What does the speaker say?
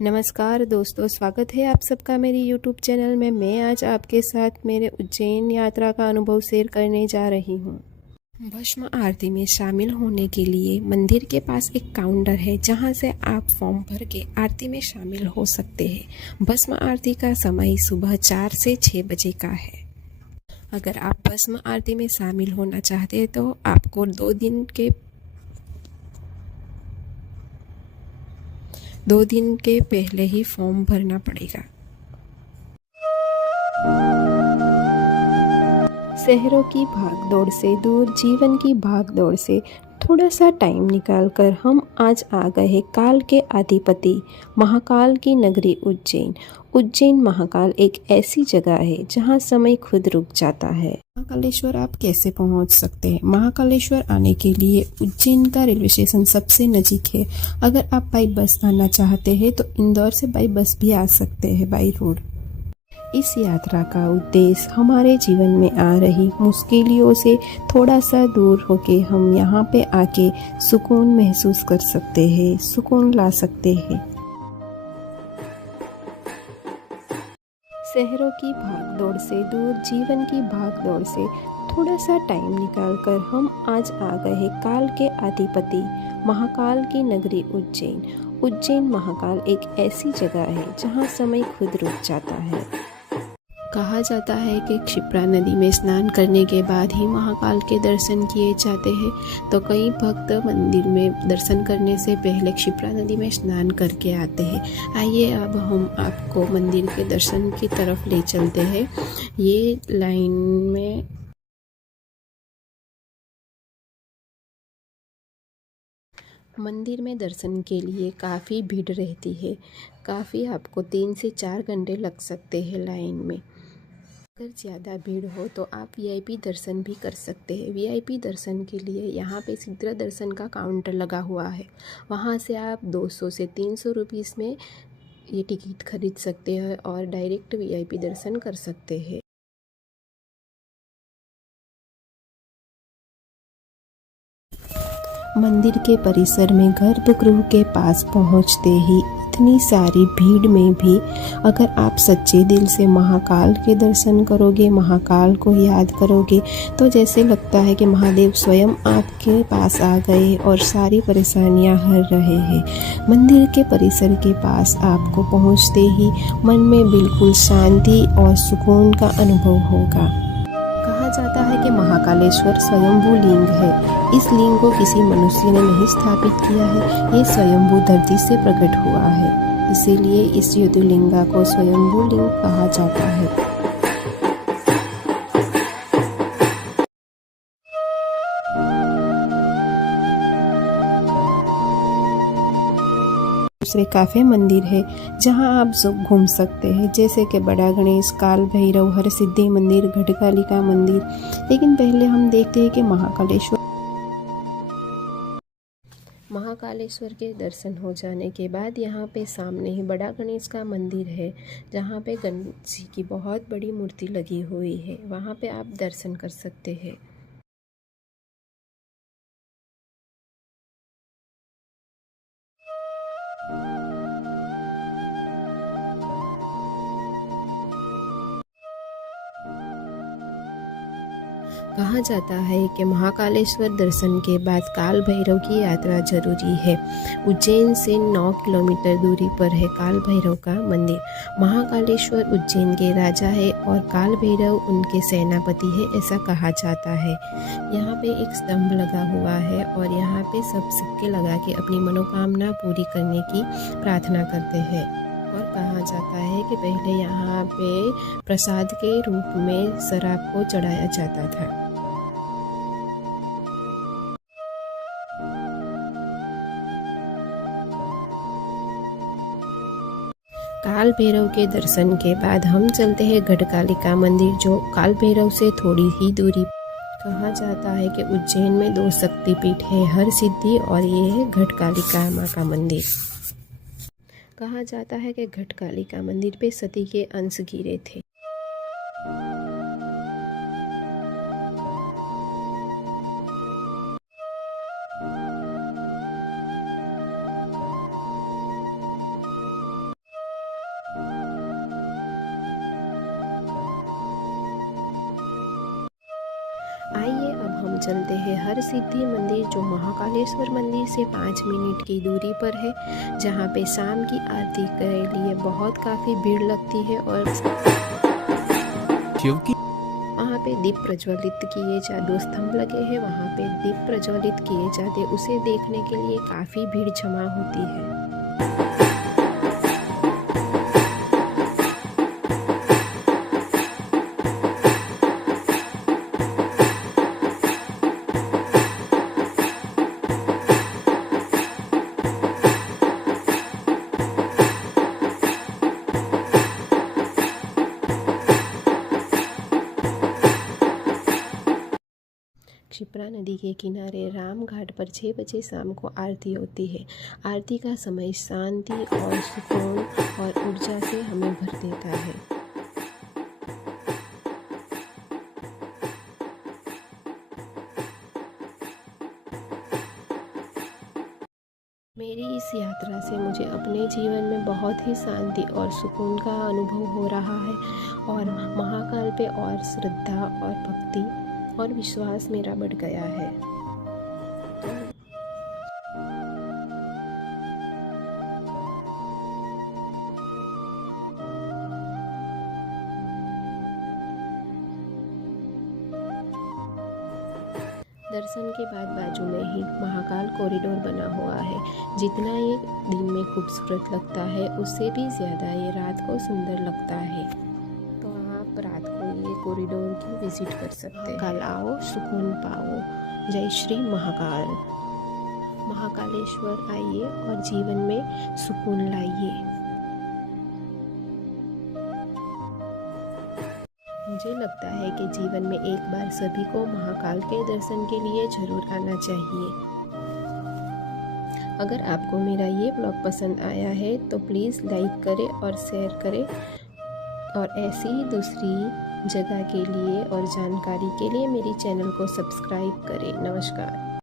नमस्कार दोस्तों, स्वागत है आप सबका मेरी YouTube चैनल में। मैं आज आपके साथ मेरे उज्जैन यात्रा का अनुभव शेयर करने जा रही हूँ। भस्म आरती में शामिल होने के लिए मंदिर के पास एक काउंटर है जहाँ से आप फॉर्म भर के आरती में शामिल हो सकते हैं। भस्म आरती का समय सुबह 4 से 6 बजे का है। अगर आप भस्म आरती में शामिल होना चाहते हैं तो आपको 2 दिन के पहले ही फॉर्म भरना पड़ेगा। शहरों की भागदौड़ से दूर, जीवन की भागदौड़ से थोड़ा सा टाइम निकालकर हम आज आ गए हैं काल के अधिपति महाकाल की नगरी उज्जैन। उज्जैन महाकाल एक ऐसी जगह है जहां समय खुद रुक जाता है। महाकालेश्वर आप कैसे पहुंच सकते हैं? महाकालेश्वर आने के लिए उज्जैन का रेलवे स्टेशन सबसे नजीक है। अगर आप बाई बस आना चाहते हैं तो इंदौर से बाई बस भी आ सकते हैं बाई रोड। इस यात्रा का उद्देश्य हमारे जीवन में आ रही मुश्किलों से थोड़ा सा दूर होके हम यहाँ पे आके सुकून महसूस कर सकते हैं, सुकून ला सकते हैं। शहरों की भागदौड़ से दूर, जीवन की भागदौड़ से थोड़ा सा टाइम निकालकर हम आज आ गए हैं काल के अधिपति महाकाल की नगरी उज्जैन। उज्जैन महाकाल एक ऐसी जगह है जहाँ समय खुद रुक जाता है। कहा जाता है कि क्षिप्रा नदी में स्नान करने के बाद ही महाकाल के दर्शन किए जाते हैं, तो कई भक्त मंदिर में दर्शन करने से पहले क्षिप्रा नदी में स्नान करके आते हैं। आइए अब हम आपको मंदिर के दर्शन की तरफ ले चलते हैं। ये लाइन में मंदिर में दर्शन के लिए काफ़ी भीड़ रहती है। काफ़ी आपको 3 से 4 घंटे लग सकते हैं लाइन में। अगर ज़्यादा भीड़ हो तो आप वीआईपी दर्शन भी कर सकते हैं। वीआईपी दर्शन के लिए यहाँ पे शीघ्र दर्शन का काउंटर लगा हुआ है। वहाँ से आप 200 से 300 रुपीज़ में ये टिकट खरीद सकते हैं और डायरेक्ट वीआईपी दर्शन कर सकते हैं। मंदिर के परिसर में गर्भगृह के पास पहुँचते ही इतनी सारी भीड़ में भी अगर आप सच्चे दिल से महाकाल के दर्शन करोगे, महाकाल को याद करोगे, तो जैसे लगता है कि महादेव स्वयं आपके पास आ गए और सारी परेशानियां हर रहे हैं। मंदिर के परिसर के पास आपको पहुंचते ही मन में बिल्कुल शांति और सुकून का अनुभव होगा। कहा जाता है कि महाकालेश्वर स्वयंभू लिंग है। इस लिंग को किसी मनुष्य ने नहीं स्थापित किया है, ये स्वयंभू धरती से प्रकट हुआ है। इसीलिए इस ज्योतिर्लिंगा को स्वयंभू लिंग कहा जाता है। दूसरे काफ़ी मंदिर है जहां आप घूम सकते हैं, जैसे कि बड़ा गणेश, काल भैरव, हर सिद्धि मंदिर, घटकालिका मंदिर। लेकिन पहले हम देखते हैं कि महाकालेश्वर के दर्शन हो जाने के बाद यहाँ पे सामने ही बड़ा गणेश का मंदिर है, जहाँ पे गणेश जी की बहुत बड़ी मूर्ति लगी हुई है। वहाँ पे आप दर्शन कर सकते हैं। कहा जाता है कि महाकालेश्वर दर्शन के बाद काल भैरव की यात्रा जरूरी है। उज्जैन से 9 किलोमीटर दूरी पर है काल भैरव का मंदिर। महाकालेश्वर उज्जैन के राजा है और काल भैरव उनके सेनापति है, ऐसा कहा जाता है। यहाँ पे एक स्तंभ लगा हुआ है और यहाँ पे सब सिक्के लगा के अपनी मनोकामना पूरी करने की प्रार्थना करते हैं। और कहा जाता है कि पहले यहाँ पे प्रसाद के रूप में शराब को चढ़ाया जाता था। काल भैरव के दर्शन के बाद हम चलते हैं घटकालिका मंदिर, जो काल भैरव से थोड़ी ही दूरी। कहा जाता है कि उज्जैन में 2 शक्तिपीठ है, हर सिद्धि और ये है घटकालिका माँ का मंदिर। कहा जाता है कि घटकालिका मंदिर पे सती के अंश गिरे थे। आइए अब हम चलते हैं हर सिद्धि मंदिर, जो महाकालेश्वर मंदिर से 5 मिनट की दूरी पर है, जहाँ पे शाम की आरती के लिए बहुत काफ़ी भीड़ लगती है और क्योंकि वहाँ पे दीप प्रज्वलित किए जा 2 स्तंभ लगे हैं, वहाँ पे दीप प्रज्वलित किए जाते, उसे देखने के लिए काफ़ी भीड़ जमा होती है। क्षिप्रा नदी के किनारे राम घाट पर 6 बजे शाम को आरती होती है। आरती का समय शांति और सुकून और ऊर्जा से हमें भर देता है। मेरी इस यात्रा से मुझे अपने जीवन में बहुत ही शांति और सुकून का अनुभव हो रहा है और महाकाल पे और श्रद्धा और भक्ति और विश्वास मेरा बढ़ गया है। दर्शन के बाद बाजू में ही महाकाल कॉरिडोर बना हुआ है। जितना ये दिन में खूबसूरत लगता है, उससे भी ज़्यादा ये रात को सुंदर लगता है। तो आप रात को ये कॉरिडोर की विजिट कर सकते हैं। कल आओ, सुकून पाओ। जय श्री महाकाल। महाकालेश्वर आइए और जीवन में सुकून लाइए। मुझे लगता है कि जीवन में एक बार सभी को महाकाल के दर्शन के लिए जरूर आना चाहिए। अगर आपको मेरा ये ब्लॉग पसंद आया है तो प्लीज़ लाइक करें और शेयर करें और ऐसी ही दूसरी जगह के लिए और जानकारी के लिए मेरी चैनल को सब्सक्राइब करें। नमस्कार।